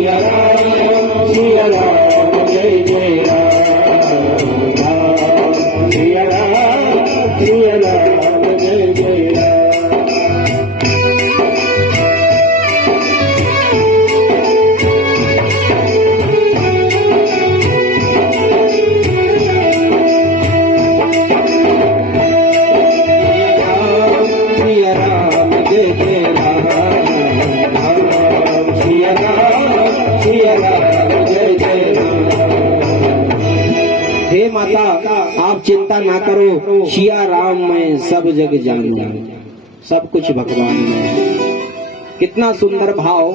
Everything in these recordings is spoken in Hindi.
सिया राम जय जय राम। सिया राम जय जय राम। हे माता आप चिंता ना करो, सिया राम में सब जग जानना, सब कुछ भगवान में है। कितना सुंदर भाव,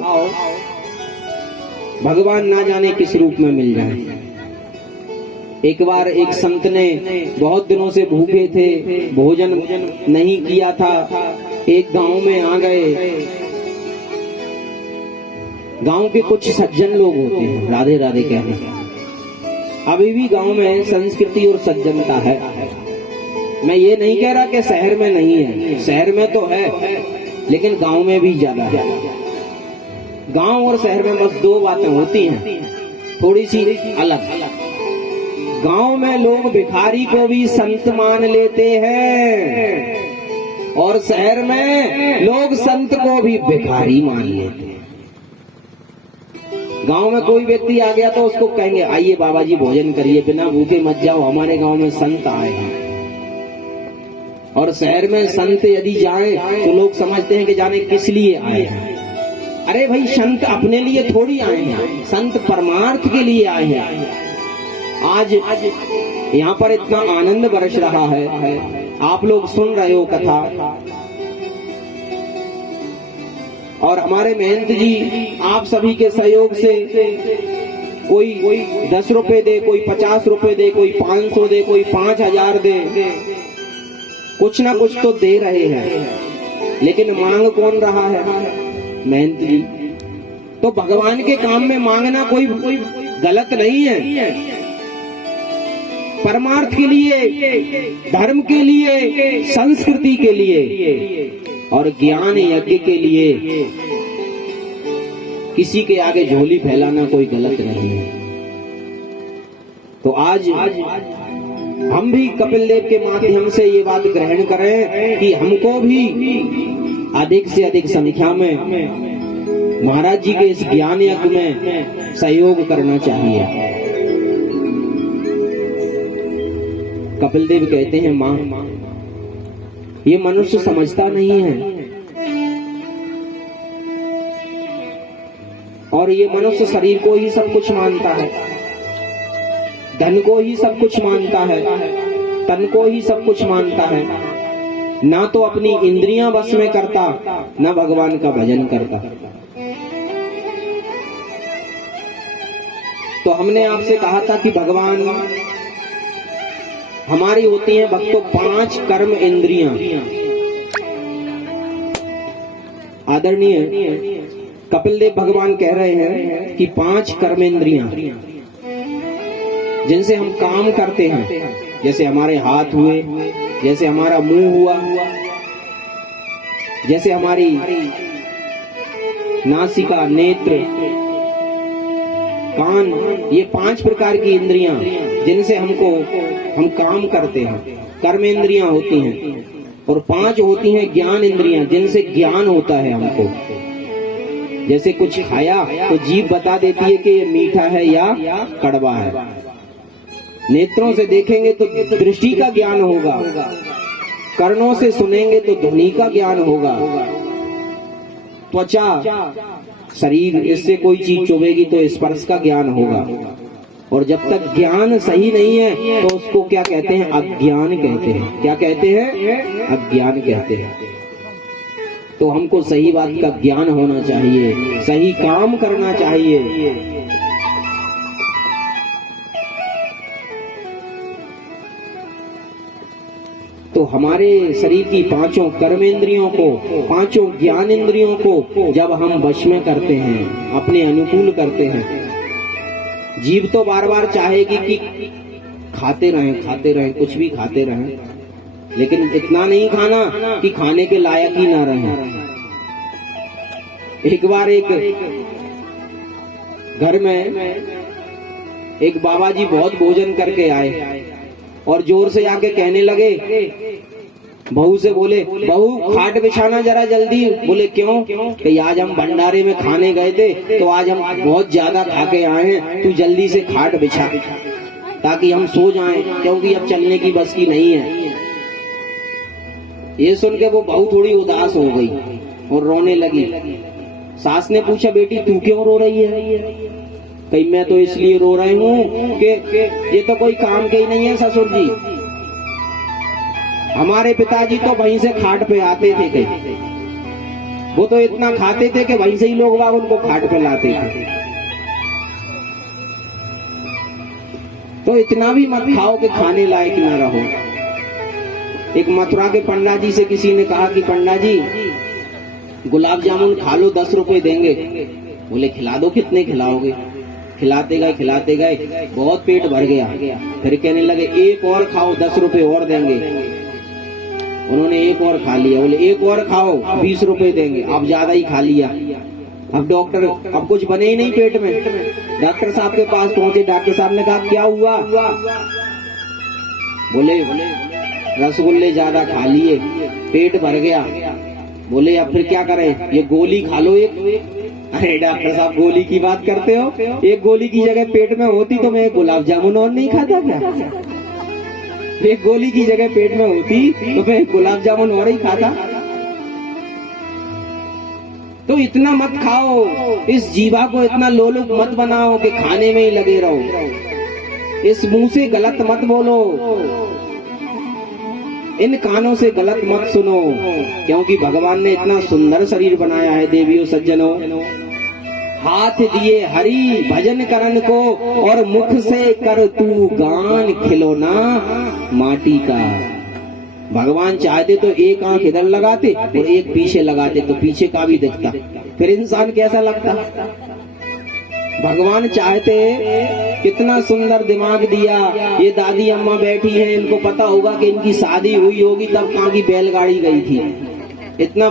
भगवान ना जाने किस रूप में मिल जाए। एक बार एक संत ने बहुत दिनों से भूखे थे, भोजन नहीं किया था, एक गांव में आ गए। गांव के कुछ सज्जन लोग होते हैं, राधे राधे कहना। अभी भी गांव में संस्कृति और सज्जनता है। मैं ये नहीं कह रहा कि शहर में नहीं है, शहर में तो है, लेकिन गांव में भी ज्यादा है। गांव और शहर में बस दो बातें होती हैं, थोड़ी सी अलग। गांव में लोग भिखारी को भी संत मान लेते हैं और शहर में लोग संत को भी भिखारी मान लेते हैं। गांव में कोई व्यक्ति आ गया तो उसको कहेंगे आइए बाबा जी भोजन करिए, बिना भूखे मत जाओ, हमारे गांव में संत आए हैं। और शहर में संत यदि जाए तो लोग समझते हैं कि जाने किस लिए आए हैं। अरे भाई, संत अपने लिए थोड़ी आए हैं, संत परमार्थ के लिए आए हैं। आज यहाँ पर इतना आनंद बरस रहा है, आप लोग सुन रहे हो कथा, और हमारे महंत जी आप सभी के सहयोग से कोई 10 रुपए दे, कोई 50 रुपए दे, कोई 500 दे, कोई 5000 दे, कुछ ना कुछ तो दे रहे हैं। लेकिन मांग कौन रहा है? महंत जी। तो भगवान के काम में मांगना कोई गलत नहीं है। परमार्थ के लिए, धर्म के लिए, संस्कृति के लिए और ज्ञान यज्ञ के लिए किसी के आगे झोली फैलाना कोई गलत नहीं है। तो आज हम भी कपिल देव के माध्यम से ये बात ग्रहण करें कि हमको भी अधिक से अधिक संख्या में महाराज जी के इस ज्ञान यज्ञ में सहयोग करना चाहिए। कपिल देव कहते हैं, मां ये मनुष्य समझता नहीं है और ये मनुष्य शरीर को ही सब कुछ मानता है, धन को ही सब कुछ मानता है, तन को ही सब कुछ मानता है, ना तो अपनी इंद्रियां बस में करता, ना भगवान का भजन करता। तो हमने आपसे कहा था कि भगवान हमारी होती हैं भक्तों 5 कर्म इंद्रियां। आदरणीय कपिल देव भगवान कह रहे हैं कि 5 कर्म इंद्रियां जिनसे हम काम करते हैं, जैसे हमारे हाथ हुए, जैसे हमारा मुंह हुआ, जैसे हमारी नासिका, नेत्र, कान, ये 5 प्रकार की इंद्रियां जिनसे हम काम करते हैं, कर्म इंद्रियां होती हैं। और 5 होती हैं ज्ञान इंद्रियां जिनसे ज्ञान होता है हमको। जैसे कुछ खाया तो जीभ बता देती है कि ये मीठा है या कड़वा है। नेत्रों से देखेंगे तो दृष्टि का ज्ञान होगा, कर्णों से सुनेंगे तो ध्वनि का ज्ञान होगा, त्वचा, शरीर, इससे कोई चीज चुभेगी तो स्पर्श का ज्ञान होगा। और जब तक ज्ञान सही नहीं है तो उसको क्या कहते हैं? अज्ञान कहते हैं। क्या कहते हैं? अज्ञान कहते हैं। तो हमको सही बात का ज्ञान होना चाहिए, सही काम करना चाहिए। तो हमारे शरीर की 5 कर्मेंद्रियों को, 5 ज्ञान इंद्रियों को जब हम वश में करते हैं, अपने अनुकूल करते हैं, जीभ तो बार बार चाहेगी कि खाते रहें, कुछ भी खाते रहें, लेकिन इतना नहीं खाना कि खाने के लायक ही ना रहें। एक बार एक घर में एक बाबा जी बहुत भोजन करके आए और जोर से आके कहने लगे, बहू से बोले, बहू खाट बिछाना जरा जल्दी। बोले क्यों? कि आज हम भंडारे में खाने गए थे तो आज हम बहुत ज्यादा खा के आए हैं, तू जल्दी से खाट बिछा ताकि हम सो जाएं, क्योंकि अब चलने की बस की नहीं है। ये सुन के वो बहू थोड़ी उदास हो गई और रोने लगी। सास ने पूछा, बेटी तू क्यों रो रही है? कहीं मैं तो इसलिए रो रही हूँ कि ये तो कोई काम के ही नहीं है ससुर जी। हमारे पिताजी तो वहीं से खाट पे आते थे, कहीं वो तो इतना खाते थे कि वहीं से ही लोग बाग उनको खाट पे लाते थे। तो इतना भी मत खाओ कि खाने लायक न रहो। एक मथुरा के पंडा जी से किसी ने कहा कि पंडा जी गुलाब जामुन खा लो, 10 रुपए देंगे। बोले खिला दो, कितने खिलाओगे? खिलाते गए, बहुत पेट भर गया। फिर कहने लगे एक और खाओ, 10 रुपए और देंगे। उन्होंने एक और खा लिया। बोले एक और खाओ, 20 रुपए देंगे। अब ज्यादा ही खा लिया। अब डॉक्टर, अब कुछ बने ही नहीं पेट में। डॉक्टर साहब के पास पहुंचे। डॉक्टर साहब ने कहा क्या हुआ? बोले रसगुल्ले ज्यादा खा लिए, पेट भर गया। बोले अब फिर क्या करें? ये गोली खा लो एक। अरे डॉक्टर साहब गोली की बात करते हो? एक गोली की जगह पेट में होती तो मैं गुलाब जामुन और नहीं खाता क्या? एक गोली की जगह पेट में होती तो मैं गुलाब जामुन और ही खाता। तो इतना मत खाओ, इस जीवा को इतना लोलुप मत बनाओ कि खाने में ही लगे रहो। इस मुंह से गलत मत बोलो, इन कानों से गलत मत सुनो, क्योंकि भगवान ने इतना सुंदर शरीर बनाया है। देवियों सज्जनों, हाथ दिए हरि भजन करन को और मुख से कर तू गान खिलौना माटी का। भगवान चाहते तो एक आंख इधर लगाते और एक पीछे लगाते तो पीछे का भी दिखता, फिर इंसान कैसा लगता? भगवान चाहते, कितना सुंदर दिमाग दिया। ये दादी अम्मा बैठी हैं, इनको पता होगा कि इनकी शादी हुई होगी तब कहाँ की बैलगाड़ी गई थी। इतना